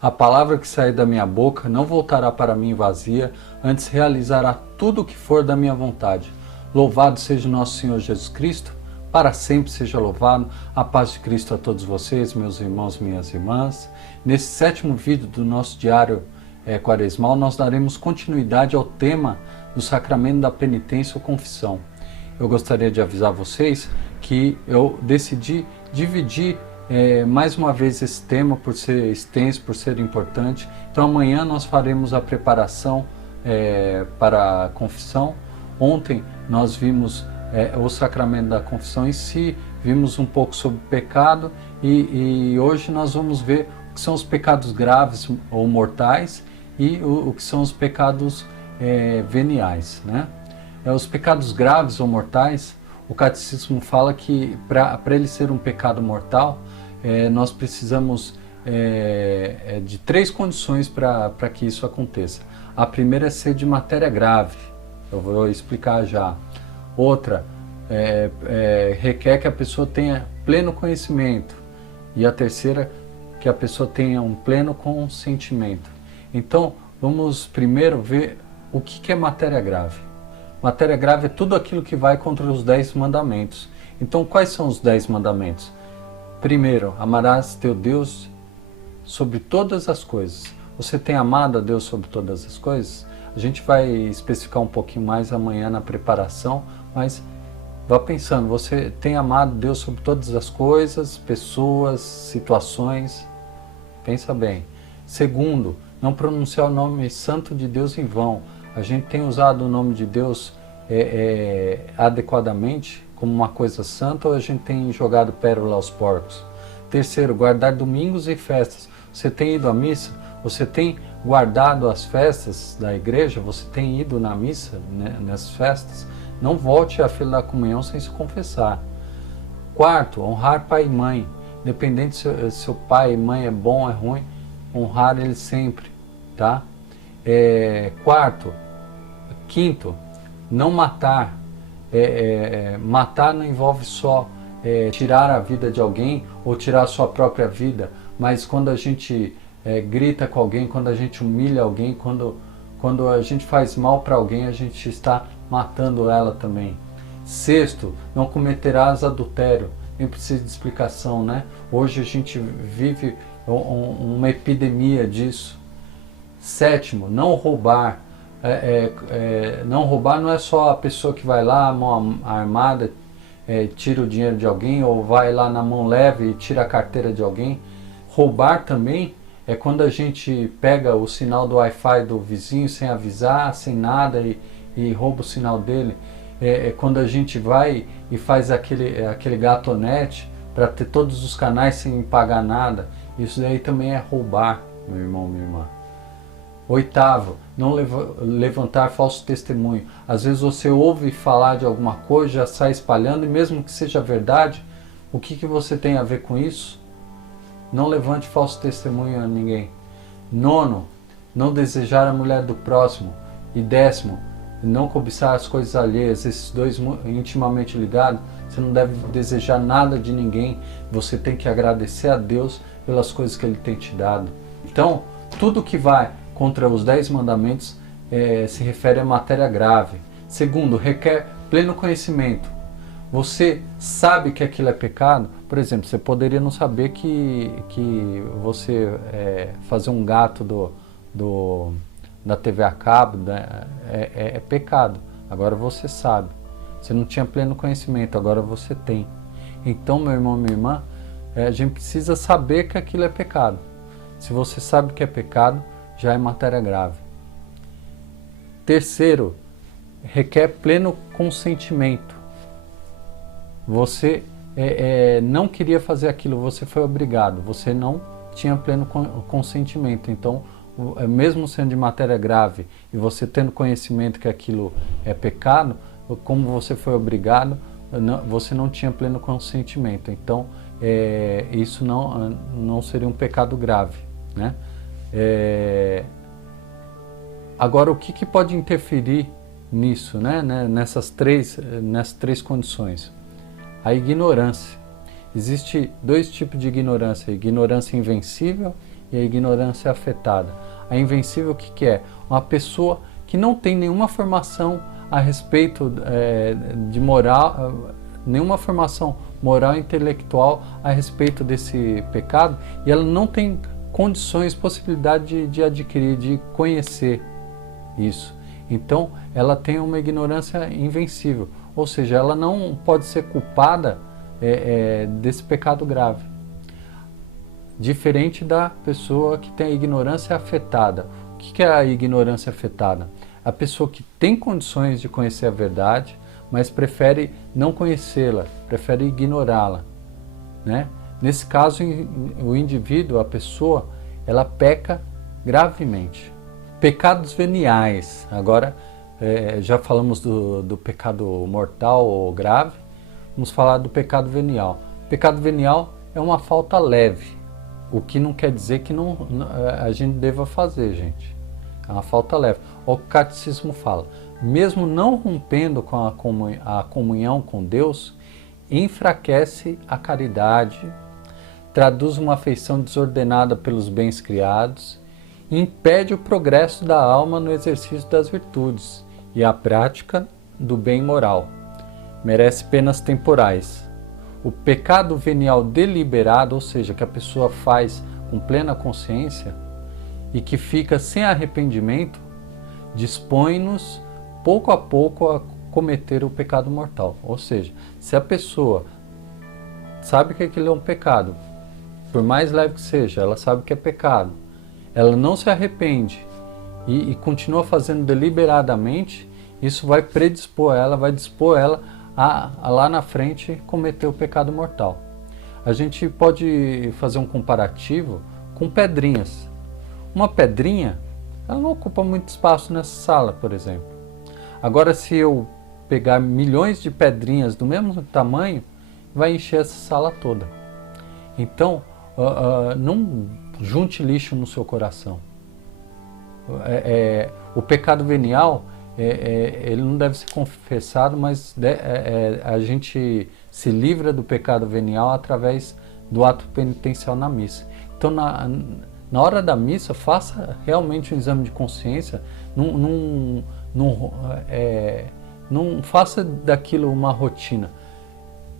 A palavra que sair da minha boca não voltará para mim vazia, antes realizará tudo o que for da minha vontade. Louvado seja o nosso Senhor Jesus Cristo, para sempre seja louvado. A paz de Cristo a todos vocês, meus irmãos e minhas irmãs. Nesse sétimo vídeo do nosso diário quaresmal, nós daremos continuidade ao tema do sacramento da penitência ou confissão. Eu gostaria de avisar vocês que eu decidi dividir mais uma vez esse tema por ser extenso, por ser importante. Então amanhã nós faremos a preparação para a confissão. Ontem nós vimos o sacramento da confissão em si, vimos um pouco sobre o pecado e hoje nós vamos ver o que são os pecados graves ou mortais e o que são os pecados veniais, né? Os pecados graves ou mortais, o catecismo fala que para ele ser um pecado mortal, nós precisamos de 3 condições para que isso aconteça. A primeira é ser de matéria grave, eu vou explicar já. Outra, requer que a pessoa tenha pleno conhecimento. E a terceira, que a pessoa tenha um pleno consentimento. Então, vamos primeiro ver o que é matéria grave. Matéria grave é tudo aquilo que vai contra os 10 mandamentos. Então, quais são os 10 mandamentos? Primeiro, amarás teu Deus sobre todas as coisas. Você tem amado a Deus sobre todas as coisas? A gente vai especificar um pouquinho mais amanhã na preparação, mas vá pensando, você tem amado Deus sobre todas as coisas, pessoas, situações? Pensa bem. Segundo, não pronunciar o nome santo de Deus em vão. A gente tem usado o nome de Deus adequadamente, como uma coisa santa, ou a gente tem jogado pérola aos porcos? Terceiro, guardar domingos e festas. Você tem ido à missa? Você tem guardado as festas da igreja? Você tem ido na missa, né, nessas festas? Não volte à fila da comunhão sem se confessar. Quarto, honrar pai e mãe. Independente se seu pai e mãe é bom ou é ruim, honrar eles sempre, tá? Quinto, não matar. Matar não envolve só tirar a vida de alguém ou tirar a sua própria vida, mas quando a gente grita com alguém, quando a gente humilha alguém, quando a gente faz mal para alguém, a gente está matando ela também. Sexto, não cometerás adultério. Nem precisa de explicação, né? Hoje a gente vive uma epidemia disso. Sétimo, não roubar. Não roubar não é só a pessoa que vai lá, mão armada, tira o dinheiro de alguém, ou vai lá na mão leve e tira a carteira de alguém. Roubar também é quando a gente pega o sinal do Wi-Fi do vizinho sem avisar, sem nada, e rouba o sinal dele. É quando a gente vai e faz aquele gatonete para ter todos os canais sem pagar nada. Isso daí também é roubar, meu irmão, minha irmã. Oitavo, não levantar falso testemunho. Às vezes você ouve falar de alguma coisa, já sai espalhando, e mesmo que seja verdade, o que você tem a ver com isso? Não levante falso testemunho a ninguém. Nono, não desejar a mulher do próximo. E décimo, não cobiçar as coisas alheias. Esses dois intimamente ligados. Você não deve desejar nada de ninguém. Você tem que agradecer a Deus pelas coisas que Ele tem te dado. Então, tudo que vai contra os 10 mandamentos se refere a matéria grave. Segundo, requer pleno conhecimento. Você sabe que aquilo é pecado? Por exemplo, você poderia não saber que você fazer um gato da TV a cabo é pecado. Agora você sabe. Você não tinha pleno conhecimento, agora você tem. Então, meu irmão, minha irmã, a gente precisa saber que aquilo é pecado. Se você sabe que é pecado, já é matéria grave. Terceiro, requer pleno consentimento. Você não queria fazer aquilo, você foi obrigado, você não tinha pleno consentimento. Então, mesmo sendo de matéria grave e você tendo conhecimento que aquilo é pecado, como você foi obrigado, você não tinha pleno consentimento. Então, isso não seria um pecado grave, né? Agora, o que pode interferir nisso, né? Nessas três condições? A ignorância. Existe 2 tipos de ignorância: a ignorância invencível e e a ignorância afetada. A invencível, o que que é? Uma pessoa que não tem nenhuma formação a respeito de moral, nenhuma formação moral e intelectual a respeito desse pecado, e ela não tem condições, possibilidade de adquirir, de conhecer isso. Então, ela tem uma ignorância invencível, ou seja, ela não pode ser culpada desse pecado grave. Diferente da pessoa que tem a ignorância afetada. O que é a ignorância afetada? A pessoa que tem condições de conhecer a verdade, mas prefere não conhecê-la, prefere ignorá-la, né? Nesse caso, o indivíduo, a pessoa, ela peca gravemente. Pecados veniais. Agora, já falamos do pecado mortal ou grave, vamos falar do pecado venial. Pecado venial é uma falta leve, o que não quer dizer que a gente deva fazer, gente. É uma falta leve. O catecismo fala, mesmo não rompendo com a comunhão com Deus, enfraquece a caridade, traduz uma afeição desordenada pelos bens criados, impede o progresso da alma no exercício das virtudes e a prática do bem moral. Merece penas temporais. O pecado venial deliberado, ou seja, que a pessoa faz com plena consciência e que fica sem arrependimento, dispõe-nos pouco a pouco a cometer o pecado mortal. Ou seja, se a pessoa sabe que aquilo é um pecado, por mais leve que seja, ela sabe que é pecado, ela não se arrepende e continua fazendo deliberadamente, isso vai predispor ela, vai dispor ela a lá na frente cometer o pecado mortal. A gente pode fazer um comparativo com pedrinhas. Uma pedrinha, ela não ocupa muito espaço nessa sala, por exemplo. Agora, se eu pegar milhões de pedrinhas do mesmo tamanho, vai encher essa sala toda. Então, não junte lixo no seu coração. O pecado venial, ele não deve ser confessado, mas a gente se livra do pecado venial através do ato penitencial na missa. Então, na hora da missa, faça realmente um exame de consciência, não faça daquilo uma rotina.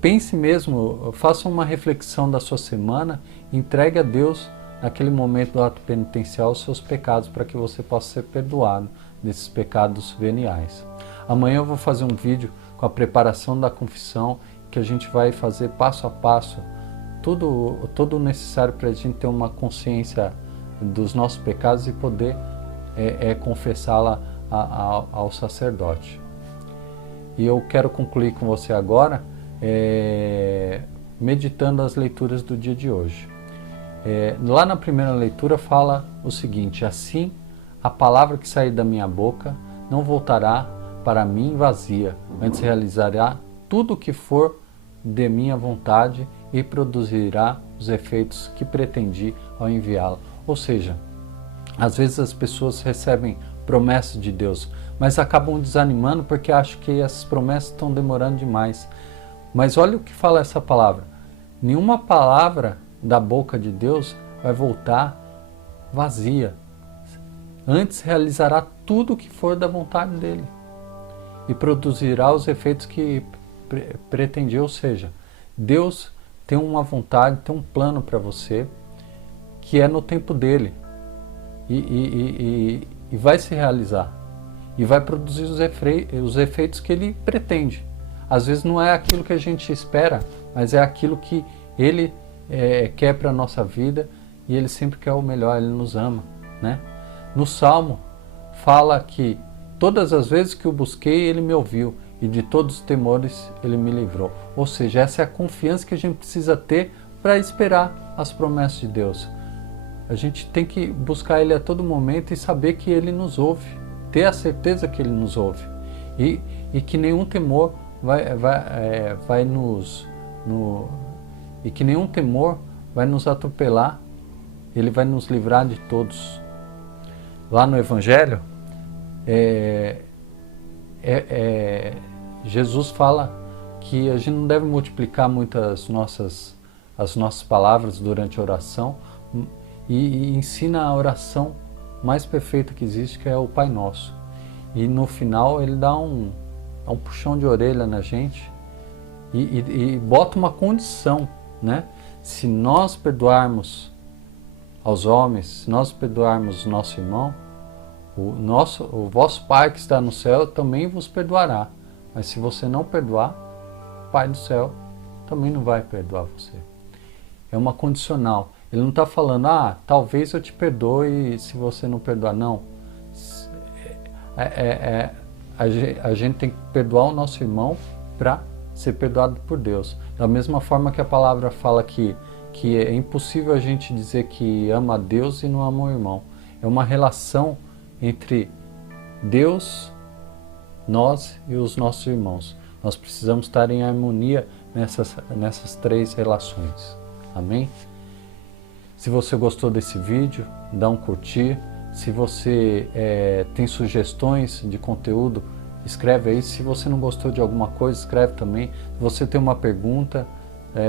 Pense mesmo, faça uma reflexão da sua semana, entregue a Deus, naquele momento do ato penitencial, os seus pecados, para que você possa ser perdoado desses pecados veniais. Amanhã eu vou fazer um vídeo com a preparação da confissão, que a gente vai fazer passo a passo, tudo o necessário para a gente ter uma consciência dos nossos pecados e poder confessá-la ao sacerdote. E eu quero concluir com você agora, meditando as leituras do dia de hoje. Lá na primeira leitura fala o seguinte: assim a palavra que sair da minha boca não voltará para mim vazia, antes realizará tudo o que for de minha vontade e produzirá os efeitos que pretendi ao enviá-la. Ou seja, às vezes as pessoas recebem promessas de Deus, mas acabam desanimando porque acham que essas promessas estão demorando demais. Mas olha o que fala essa palavra: nenhuma palavra da boca de Deus vai voltar vazia. Antes realizará tudo o que for da vontade dele e produzirá os efeitos que pretendia. Ou seja, Deus tem uma vontade, tem um plano para você que é no tempo dele e vai se realizar e vai produzir os efeitos que ele pretende. Às vezes não é aquilo que a gente espera, mas é aquilo que ele quer para a nossa vida, e ele sempre quer o melhor, ele nos ama, né? No Salmo fala que todas as vezes que o busquei, ele me ouviu, e de todos os temores ele me livrou. Ou seja, essa é a confiança que a gente precisa ter para esperar as promessas de Deus. A gente tem que buscar ele a todo momento e saber que ele nos ouve, ter a certeza que ele nos ouve, e que nenhum temor vai nos atropelar. Ele vai nos livrar de todos. Lá no Evangelho, Jesus fala que a gente não deve multiplicar muito as nossas palavras durante a oração, e ensina a oração mais perfeita que existe, que é o Pai Nosso. E no final ele dá um puxão de orelha na gente e bota uma condição, né? Se nós perdoarmos aos homens, se nós perdoarmos o nosso irmão, o vosso Pai que está no céu também vos perdoará. Mas se você não perdoar, o Pai do céu também não vai perdoar você. É uma condicional. Ele não está falando, talvez eu te perdoe se você não perdoar. Não. A gente tem que perdoar o nosso irmão para ser perdoado por Deus. Da mesma forma que a palavra fala que é impossível a gente dizer que ama a Deus e não ama o irmão. É uma relação entre Deus, nós e os nossos irmãos. Nós precisamos estar em harmonia nessas três relações. Amém? Se você gostou desse vídeo, dá um curtir. Se você tem sugestões de conteúdo, escreve aí. Se você não gostou de alguma coisa, escreve também. Se você tem uma pergunta,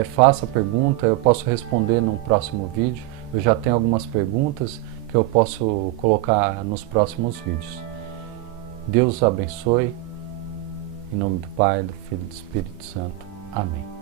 faça a pergunta, eu posso responder num próximo vídeo. Eu já tenho algumas perguntas que eu posso colocar nos próximos vídeos. Deus abençoe. Em nome do Pai, do Filho e do Espírito Santo. Amém.